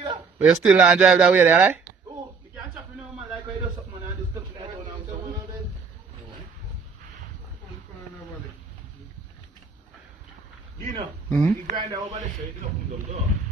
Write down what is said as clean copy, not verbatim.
dealer. But you still not drive that way there, right? Oh, you can't chop me now, man. Like, I do something, man. I do stuff like that. You know, the grinder over there, so it doesn't come down.